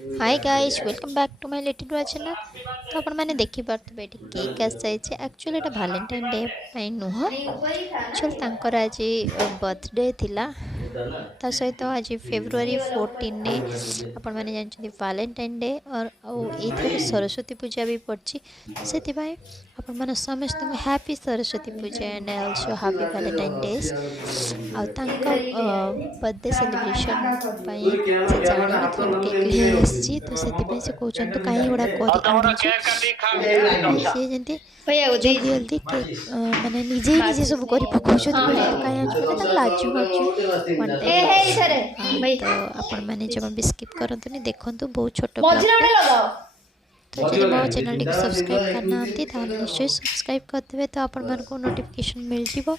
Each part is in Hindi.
Hi guys welcome back to my little वा चैनल। तो आपण मैंने देखि पारथबे एटी केक आसाई एक्चुअली एटा वैलेंटाइन डे पई नुह एक्चुअली तांकर आज बर्थडे थिला। ता सहित आज फेब्रुआरी 14 ने आपण मैंने जानछथि वैलेंटाइन डे और एथर सरस्वती पूजा भी पड़छि। से आपण मन समस्त happy Saraswati Puja and also happy Valentine days. आ तांका बर्थडे सेलिब्रेशन पई से जानी नथले मु केक ले आसी तो सेति से कहउछन तो काई गुडा करी आनिछु से जंती जल्दी जल्दी केक माने निजे ही निजे सब करी पकाउछन तो काई आनिछु माने ता लाजु माजु वन टाइम तो आपण माने जमा भी स्किप करंतु देखंतु बहुत छोट ब्लॉग। तो जब मो चैनल टी सब्सक्राइब करना निश्चय सब्सक्राइब करदे तो आपण मन को नोटिफिकेशन मिल जिवो।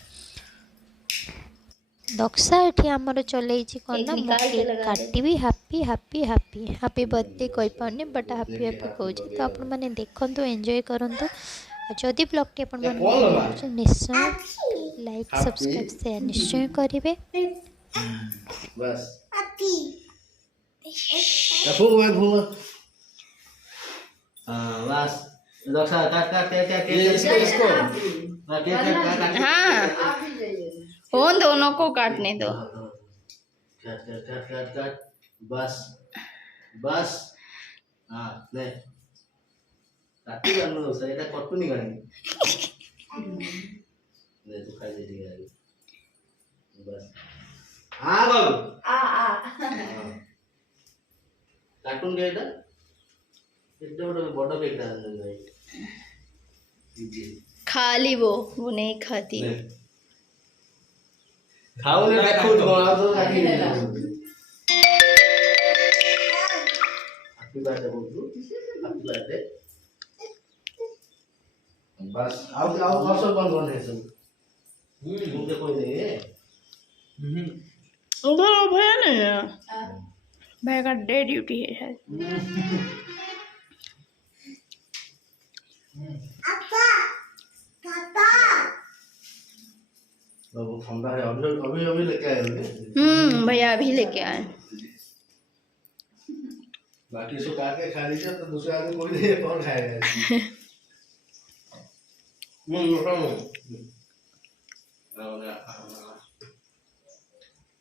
दक्षा एठी हमर चलै छी कोन ना मो केक काटिबी happy happy happy happy birthday कहि पानी बट हैप्पी हैप्पी कहू छी। तो आपण माने देखंतु एन्जॉय करंतु। जदि ब्लॉग टी आपण माने निश्चय लाइक सब्सक्राइब शेयर निश्चय करिवे। बस हैप्पी तफो मैं घूम बस दक्षा काट काट के इसको हाँ उन दोनों को काटने दो। काट काट काट काट काट बस बस हाँ ले काटी करना दो सर इधर कटू नहीं करनी ले तो खाई दे यार बस हाँ बाबू कार्टून के इधर बड़ा बड़ा बेटा है खाली वो नहीं खाती। खाओ ने देखो तो बना दो हैप्पी बर्थडे बोल दो हैप्पी बर्थडे बस आओ सब बंद होने सब मुझे कोई नहीं है उधर भैया नहीं है भैया का डे ड्यूटी है शायद। वो ठंडा है अभी अभी लेके आए भैया अभी लेके आए। बाकी सो काट के खा लीजिए तो दूसरा आदमी कोई नहीं कौन खाएगा।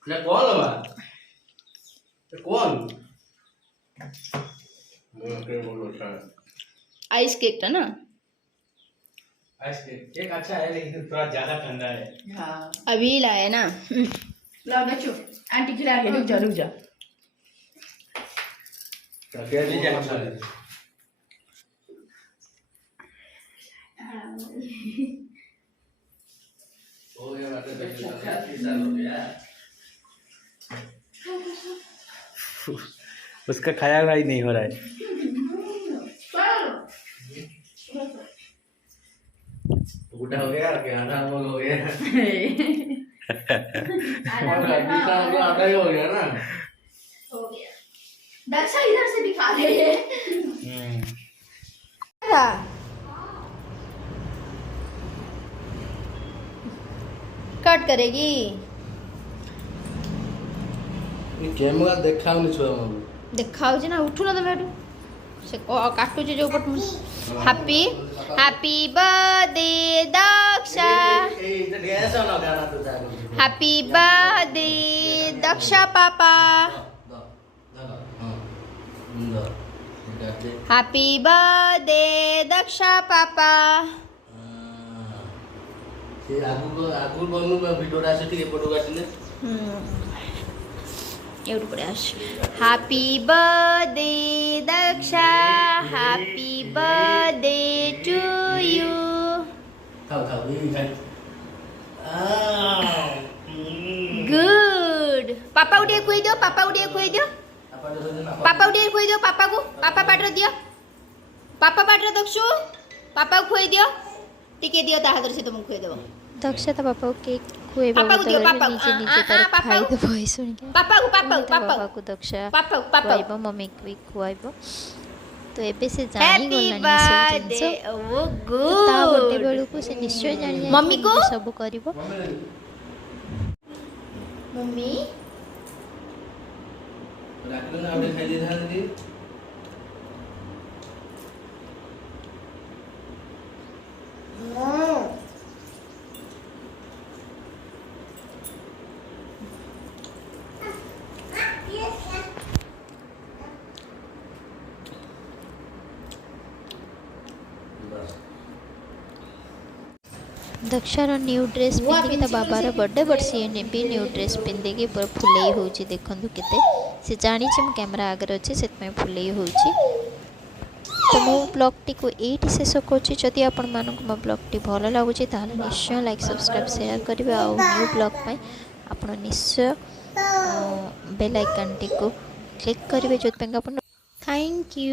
ले कौन लगा कौन के बोलो अच्छा आइस केक था ना। आइस केक अच्छा है लेकिन थोड़ा ज्यादा ठंडा है। हाँ अभी लाए ना। लाओ बच्चों आंटी खिला के रुक जा क्या लीजिए अच्छा है हो गया बात हो गया उसका खाया हुआ ही नहीं हो रहा है। बूढ़ा हो गया क्या आधा हो गया आधा ही हो गया ना हो गया। दक्षा इधर से भी खा रहे हैं। कट करेगी कैमरा देखाउनी छुआ मामू देखाऊ जे ना उठू ना तमे एठू से काटू जे जो पट happy happy birthday Daksha happy birthday Daksha पापा हैप्पी बर्थडे दक्षा पापा। से आगु बनू वीडियो रा से टिके फोटो काटिने एवढं पुढे happy birthday Daksha happy birthday to you. खाओ खाओ ये खाओ गुड पापा उठे खुई दो पापा उठे खुई दो पापा उठे खुई दो पापा को पापा पाटर दियो पापा पाटर दक्षु पापा खुई दियो टिके दियो ता हाथ से तुम खुई देबो। दक्षा ता पापा केक खुए पापा को दियो पापा नीचे नीचे तर खाई दो भाई सुन के पापा को दक्षा पापा खुआइबो मम्मी को भी खुआइबो। तो एबे से जानी हैप्पी गलानी बर्थडे सब ओ जिनस ता बर्थडे गुड बेलू को से निश्चय जानी मम्मी को सब करिवो। मम्मी राखले ना आवडे खाई दे थांदी दक्षार न्यू ड्रेस ନୂଆ पिंधिकी ता ପିନ୍ଧିଛି ବୋଲି बाबार ସେ बर्थडे बट सी भी न्यू ड्रेस पिंधिकी पूरा फुलेई होची देखंतु केते से जानी मु कैमरा आगे अच्छे से फुलेई होची। तो मो ब्लॉग टी को एठी शेष करछि। जदि आपण मानक मो ब्लॉग टी भल लागुछि ताहले निश्चय लाइक सब्सक्राइब शेयर करिवे आ न्यू ब्लॉग पई आपण निश्चय बेल आइकन टी को क्लिक करिवे जोत पे आपण थैंक यू।